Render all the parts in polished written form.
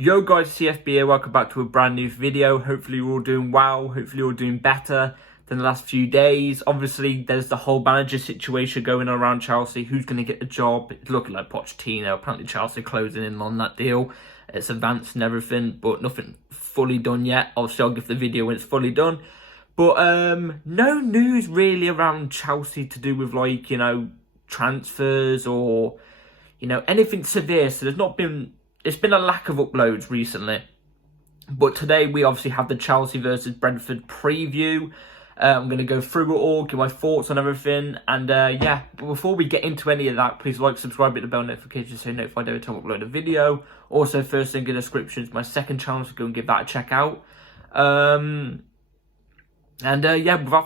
Yo guys, CFB here, welcome back to a brand new video. Hopefully you're all doing well, hopefully you're all doing better than the last few days. Obviously there's the whole manager situation going on around Chelsea. Who's going to get the job? It's looking like Pochettino. Apparently Chelsea closing in on that deal. It's advanced and everything, but nothing fully done yet. Obviously I'll give the video when it's fully done. But no news really around Chelsea to do with transfers or, anything severe. So there's not been... It's been a lack of uploads recently. But today we obviously have the Chelsea versus Brentford preview. I'm going to go through it all, give my thoughts on everything. And but before we get into any of that, please like, subscribe, hit the bell notification so you're notified every time I upload a video. Also, first link in the description is my second channel, so go and give that a check out. Without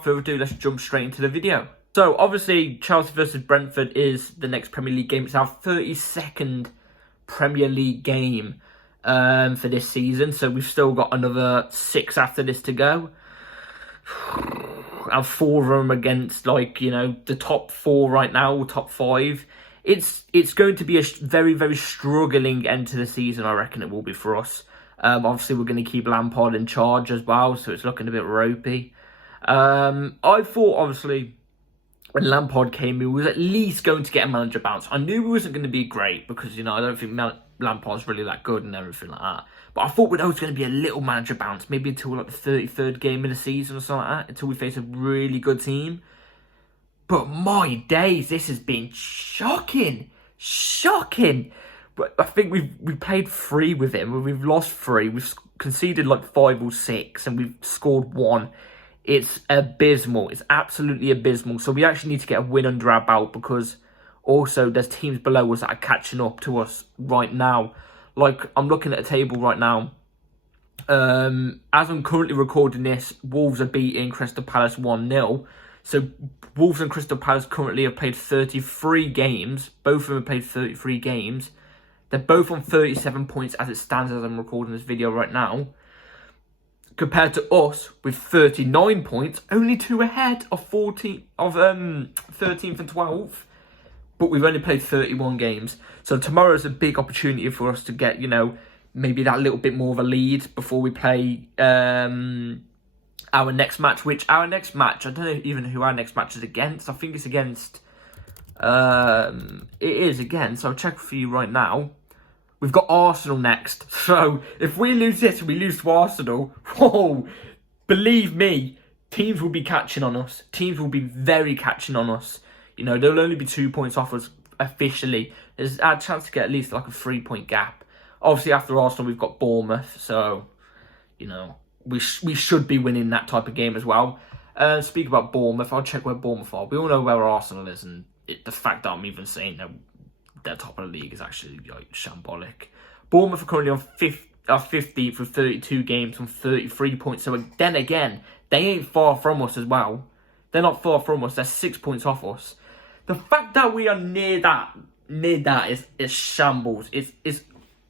further ado, let's jump straight into the video. So, obviously, Chelsea versus Brentford is the next Premier League game. It's our 32nd Premier League game for this season, so we've still got another 6 after this to go, and 4 of them against the top 4 right now, or top 5. It's going to be a very, very struggling end to the season. I reckon it will be for us. Obviously we're going to keep Lampard in charge as well, so it's looking a bit ropey. I thought obviously when Lampard came, he was at least going to get a manager bounce. I knew he wasn't going to be great because, I don't think Lampard's really that good and everything like that. But I thought there was going to be a little manager bounce, maybe until the 33rd game of the season or something like that, until we face a really good team. But my days, this has been shocking. But I think we played 3 with him. We've lost 3. We've conceded 5 or 6, and we've scored 1. It's abysmal. It's absolutely abysmal. So we actually need to get a win under our belt, because also there's teams below us that are catching up to us right now. I'm looking at a table right now. As I'm currently recording this, Wolves are beating Crystal Palace 1-0. So Wolves and Crystal Palace currently have played 33 games. Both of them have played 33 games. They're both on 37 points as it stands as I'm recording this video right now. Compared to us with 39 points, only 2 ahead of 13th and 12th. But we've only played 31 games. So tomorrow's a big opportunity for us to get, maybe that little bit more of a lead before we play our next match. I don't know even who our next match is against. I think it's against... it is against, so I'll check for you right now. We've got Arsenal next. So if we lose this and we lose to Arsenal, whoa, believe me, teams will be catching on us. Teams will be very catching on us. There'll only be 2 points off us officially. There's a chance to get at least a 3-point gap. Obviously, after Arsenal, we've got Bournemouth. So, we should be winning that type of game as well. Speak about Bournemouth, I'll check where Bournemouth are. We all know where Arsenal is, and the fact that I'm even saying that they're top of the league is actually shambolic. Bournemouth are currently on 15th with 32 games on 33 points. So then again, they ain't far from us as well. They're not far from us. They're 6 points off us. The fact that we are near that is shambles. It's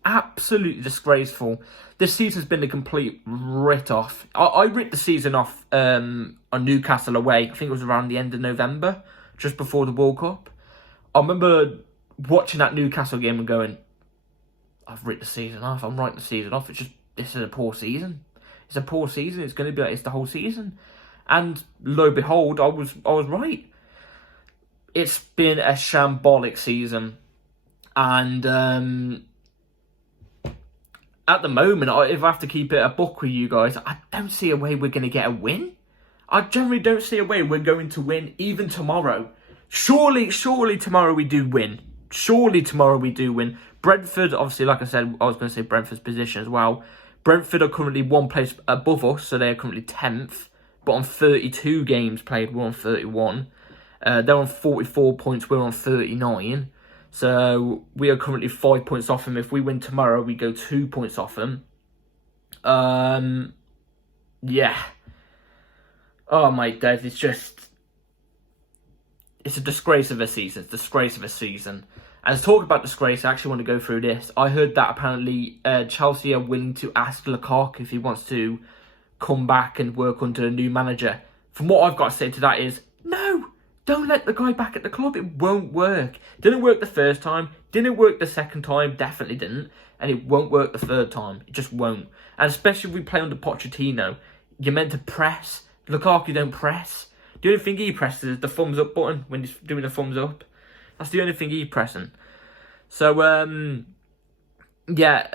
absolutely disgraceful. This season's been a complete writ-off. I writ the season off on Newcastle away. I think it was around the end of November, just before the World Cup. I remember watching that Newcastle game and going, I've written the season off. I'm writing the season off. This is a poor season. It's a poor season. It's going to be it's the whole season. And lo and behold, I was right. It's been a shambolic season. And at the moment, if I have to keep it a book with you guys, I don't see a way we're going to get a win. I generally don't see a way we're going to win even tomorrow. Surely tomorrow we do win. Brentford, obviously, like I said, I was going to say Brentford's position as well. Brentford are currently 1 place above us, so they're currently 10th. But on 32 games played, we're on 31. They're on 44 points, we're on 39. So we are currently 5 points off them. If we win tomorrow, we go 2 points off them. Yeah. Oh my days, it's a disgrace of a season. And to talk about disgrace, I actually want to go through this. I heard that apparently Chelsea are willing to ask Lukaku if he wants to come back and work under a new manager. From what I've got to say to that is, no, Don't let the guy back at the club. It won't work. Didn't work the first time. Didn't work the second time. Definitely didn't. And it won't work the third time. It just won't. And especially if we play under Pochettino, you're meant to press. Lukaku don't press. The only thing he presses is the thumbs up button when he's doing the thumbs up. That's the only thing he's pressing. So, yeah,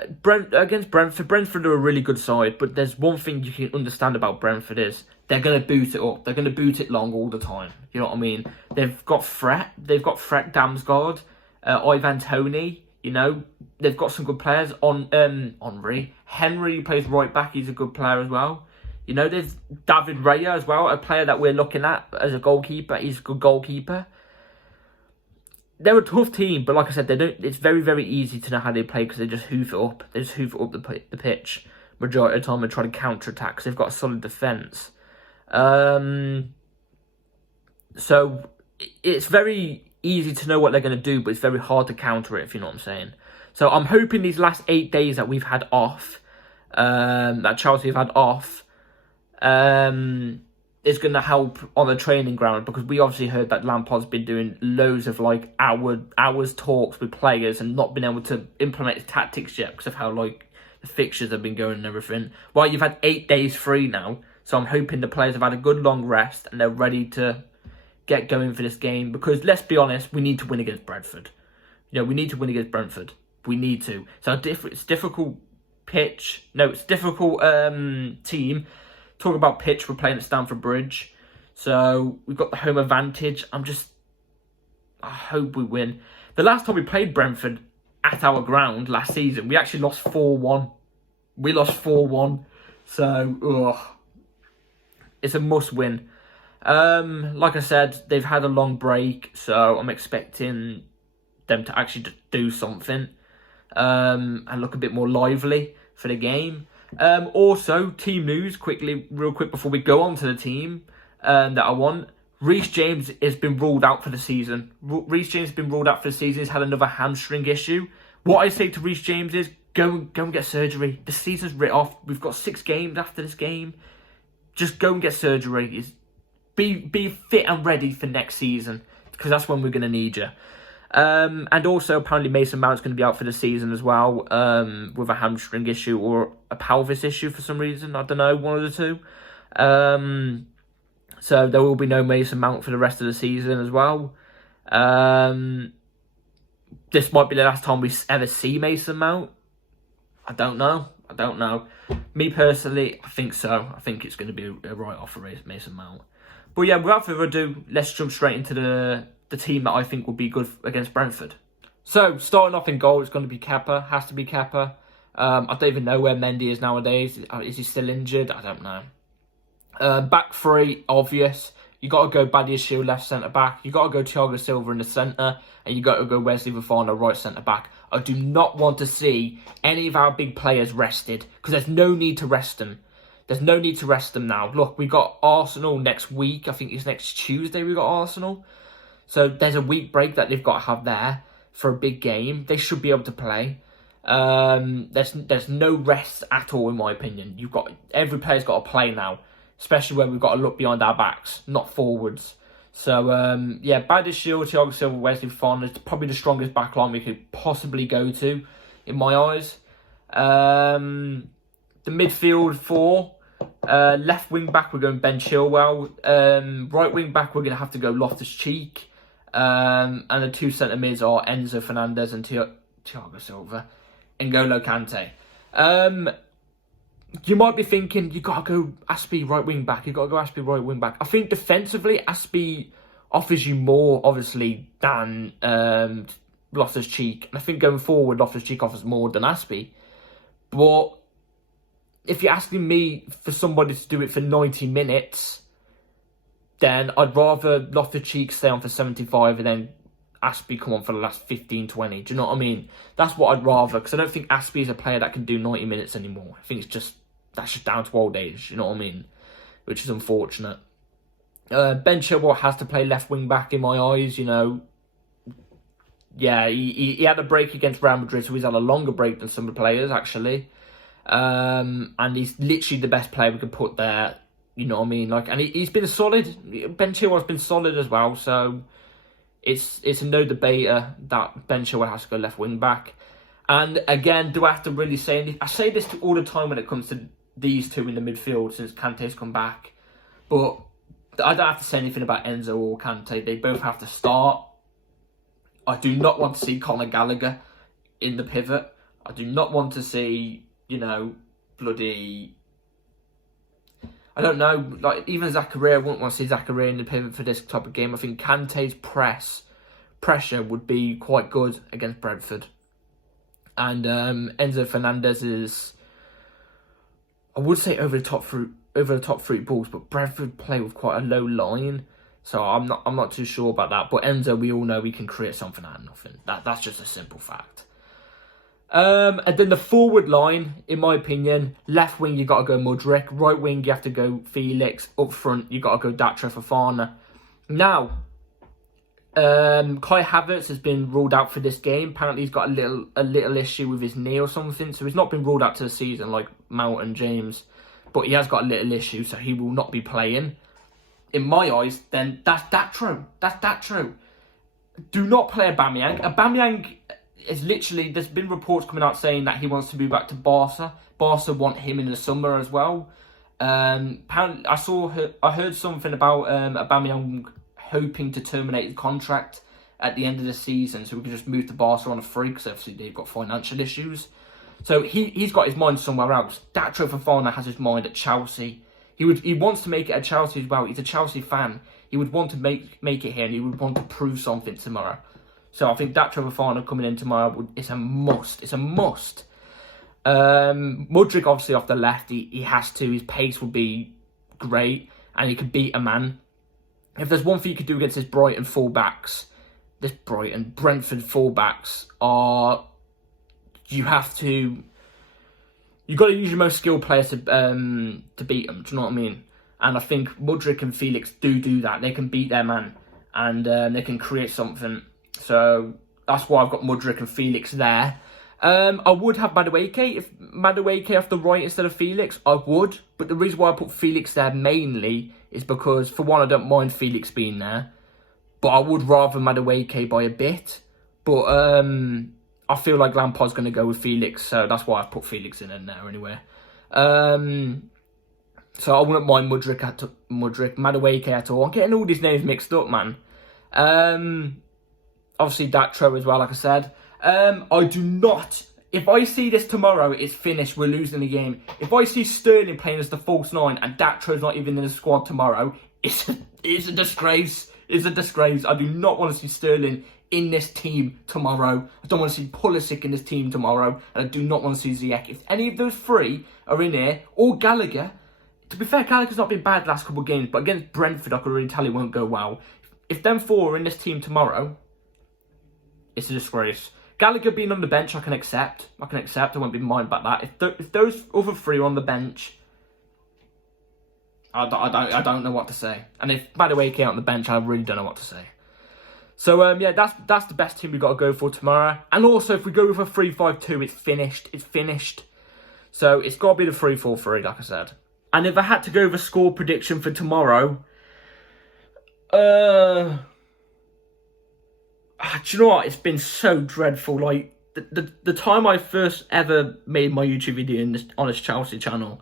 against Brentford are a really good side, but there's one thing you can understand about Brentford is they're going to boot it up. They're going to boot it long all the time. You know what I mean? They've got Fred Damsgaard, Ivan Toney. You know, they've got some good players. Henry plays right back. He's a good player as well. You know, there's David Raya as well, a player that we're looking at as a goalkeeper. He's a good goalkeeper. They're a tough team, but like I said, they don't. It's very, very easy to know how they play because they just hoof it up. They just hoof it up the pitch majority of the time and try to counter attack because they've got a solid defense. So it's very easy to know what they're going to do, but it's very hard to counter it, if you know what I'm saying. So I'm hoping these last 8 days that we've had off, that Chelsea have had off, is going to help on the training ground, because we obviously heard that Lampard's been doing loads of like hours talks with players and not been able to implement his tactics yet because of how like the fixtures have been going and everything. Well, you've had 8 days free now, so I'm hoping the players have had a good long rest and they're ready to get going for this game, because let's be honest, we need to win against Brentford. You know, we need to win against Brentford. We need to. So it's difficult pitch. No, it's difficult team. Talk about pitch, we're playing at Stamford Bridge. So we've got the home advantage. I hope we win. The last time we played Brentford at our ground last season, we actually lost 4-1. We lost 4-1. So, it's a must win. Like I said, they've had a long break, so I'm expecting them to actually just do something and look a bit more lively for the game. Also, team news, real quick before we go on to the team that I want. Reece James has been ruled out for the season. Reece James has been ruled out for the season. He's had another hamstring issue. What I say to Reece James is, go and get surgery. The season's written off. We've got 6 games after this game. Just go and get surgery. Be fit and ready for next season, because that's when we're going to need you. And also, apparently Mason Mount's going to be out for the season as well, with a hamstring issue or a pelvis issue for some reason. I don't know, one of the two. So there will be no Mason Mount for the rest of the season as well. This might be the last time we ever see Mason Mount. I don't know. Me personally, I think so. I think it's going to be a write-off for Mason Mount. But yeah, without further ado, let's jump straight into the team that I think will be good against Brentford. So, starting off in goal, it's going to be Kepa. Has to be Kepa. I don't even know where Mendy is nowadays. Is he still injured? I don't know. Back three, obvious. You got to go Badiashile left centre back. You got to go Thiago Silva in the centre, and you got to go Wesley Fofana right centre back. I do not want to see any of our big players rested, because there's no need to rest them. There's no need to rest them now. Look, we got Arsenal next week. I think it's next Tuesday we got Arsenal. So there's a week break that they've got to have there for a big game. They should be able to play. There's no rest at all, in my opinion. Every player's got to play now, especially when we've got to look behind our backs, not forwards. So yeah, Badiashile, Thiago Silva, Wesley Fofana is probably the strongest backline we could possibly go to, in my eyes. The midfield 4. Left wing back, we're going Ben Chilwell. Right wing back, we're going to have to go Loftus-Cheek. And the 2 centre mids are Enzo Fernandez and Thiago Silva. N'Golo Kante. You might be thinking, you got to go Aspie right wing back. I think defensively, Aspie offers you more, obviously, than Loftus-Cheek. And I think going forward, Loftus-Cheek offers more than Aspie. But if you're asking me for somebody to do it for 90 minutes, then I'd rather Loftus-Cheek stay on for 75 and then Aspie come on for the last 15, 20. Do you know what I mean? That's what I'd rather, because I don't think Aspie is a player that can do 90 minutes anymore. I think that's just down to old age, you know what I mean? Which is unfortunate. Ben Chilwell has to play left wing back in my eyes, you know. Yeah, he had a break against Real Madrid, so he's had a longer break than some of the players, actually. And he's literally the best player we could put there You know what I mean? Like, and he's been solid. Ben Chilwell's been solid as well. So it's a no debater that Ben Chilwell has to go left wing back. And again, do I have to really say anything? I say this all the time when it comes to these two in the midfield since Kante's come back. But I don't have to say anything about Enzo or Kante. They both have to start. I do not want to see Conor Gallagher in the pivot. I do not want to see, bloody... I don't know, like, even Zakaria, I wouldn't want to see Zakaria in the pivot for this type of game. I think Kante's pressure would be quite good against Brentford. And Enzo Fernandez is, I would say over the top through balls, but Brentford play with quite a low line. So I'm not too sure about that. But Enzo, we all know we can create something out of nothing. That's just a simple fact. And then the forward line, in my opinion, left wing you got to go Mudryk, right wing you have to go Felix, up front you got to go Datro Fofana. Now, Kai Havertz has been ruled out for this game. Apparently he's got a little issue with his knee or something, so he's not been ruled out to the season like Mount and James, but he has got a little issue, so he will not be playing. In my eyes, then that's Datro. That's Datro. Do not play Aubameyang. Aubameyang is literally, there's been reports coming out saying that he wants to move back to Barca. Barca want him in the summer as well. Apparently, I heard something about Aubameyang hoping to terminate his contract at the end of the season so we can just move to Barca on a free, because obviously they've got financial issues. So he's got his mind somewhere else. Datro Fofana has his mind at Chelsea. He wants to make it at Chelsea as well. He's a Chelsea fan. He would want to make it here, and he would want to prove something tomorrow. So I think Datro Fofana coming in tomorrow is a must. It's a must. Mudryk obviously off the left. He has to. His pace will be great, and he could beat a man. If there's one thing you could do against this Brentford fullbacks are, you've got to use your most skilled players to beat them. Do you know what I mean? And I think Mudryk and Felix do that. They can beat their man, and they can create something. So that's why I've got Mudryk and Felix there. I would have Madueke. If Madueke off the right instead of Felix, I would. But the reason why I put Felix there mainly is because, for one, I don't mind Felix being there. But I would rather Madueke by a bit. But I feel like Lampard's going to go with Felix. So that's why I put Felix in there anyway. So I wouldn't mind Madueke at all. I'm getting all these names mixed up, man. Obviously, Datro as well, like I said. I do not... If I see this tomorrow, it's finished. We're losing the game. If I see Sterling playing as the false nine and Datro's not even in the squad tomorrow, it's a disgrace. It's a disgrace. I do not want to see Sterling in this team tomorrow. I don't want to see Pulisic in this team tomorrow. And I do not want to see Ziyech. If any of those three are in here, or Gallagher... To be fair, Gallagher's not been bad the last couple of games, but against Brentford, I could really tell it won't go well. If them four are in this team tomorrow, it's a disgrace. Gallagher being on the bench, I can accept. I won't be mind about that. If those other three are on the bench, I don't know what to say. And if Madueke on the bench, I really don't know what to say. So yeah, that's the best team we've got to go for tomorrow. And also, if we go with a 3-5-2, it's finished. It's finished. So it's got to be the 3-4-3, like I said. And if I had to go with a score prediction for tomorrow, do you know what? It's been so dreadful. Like, the time I first ever made my YouTube video on this Chelsea channel,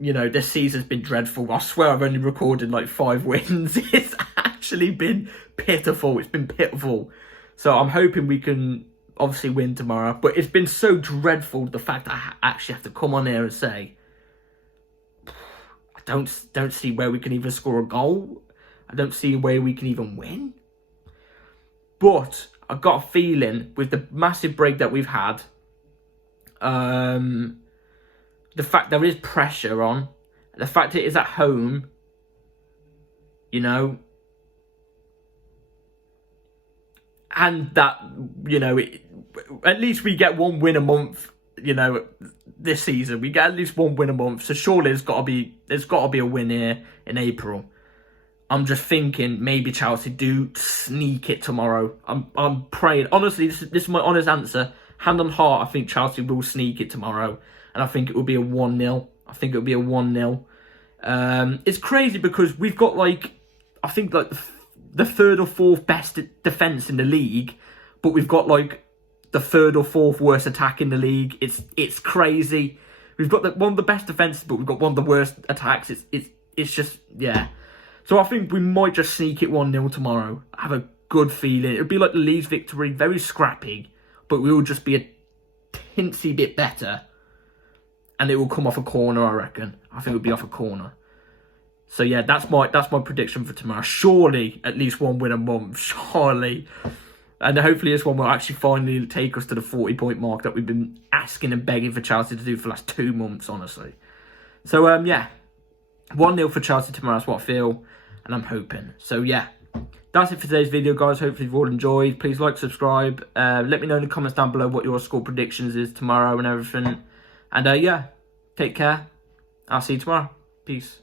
this season's been dreadful. I swear I've only recorded like 5 wins. It's actually been pitiful. It's been pitiful. So I'm hoping we can obviously win tomorrow. But it's been so dreadful, the fact that I actually have to come on here and say, I don't see where we can even score a goal. I don't see where we can even win. But I've got a feeling with the massive break that we've had, the fact there is pressure on, the fact it is at home, and that, at least we get one win a month, this season. We get at least one win a month. So surely there's got to be a win here in April. I'm just thinking maybe Chelsea do sneak it tomorrow. I'm praying. Honestly, this is my honest answer. Hand on heart, I think Chelsea will sneak it tomorrow. And I think it will be a 1-0. I think it will be a 1-0. It's crazy because we've got like, I think like the third or fourth best defence in the league, but we've got like the third or fourth worst attack in the league. It's crazy. We've got one of the best defences, but we've got one of the worst attacks. It's just, yeah. So I think we might just sneak it 1-0 tomorrow. I have a good feeling. It'll be like the Leeds victory, very scrappy, but we will just be a tinsy bit better. And it will come off a corner, I reckon. I think it'll be off a corner. So yeah, that's my prediction for tomorrow. Surely at least one win a month. Surely. And hopefully this one will actually finally take us to the 40-point mark that we've been asking and begging for Chelsea to do for the last 2 months, honestly. So yeah. 1-0 for Chelsea tomorrow, that's what I feel. And I'm hoping. So yeah. That's it for today's video, guys. Hopefully you've all enjoyed. Please like, subscribe. Let me know in the comments down below what your score predictions is tomorrow and everything. And yeah, take care. I'll see you tomorrow. Peace.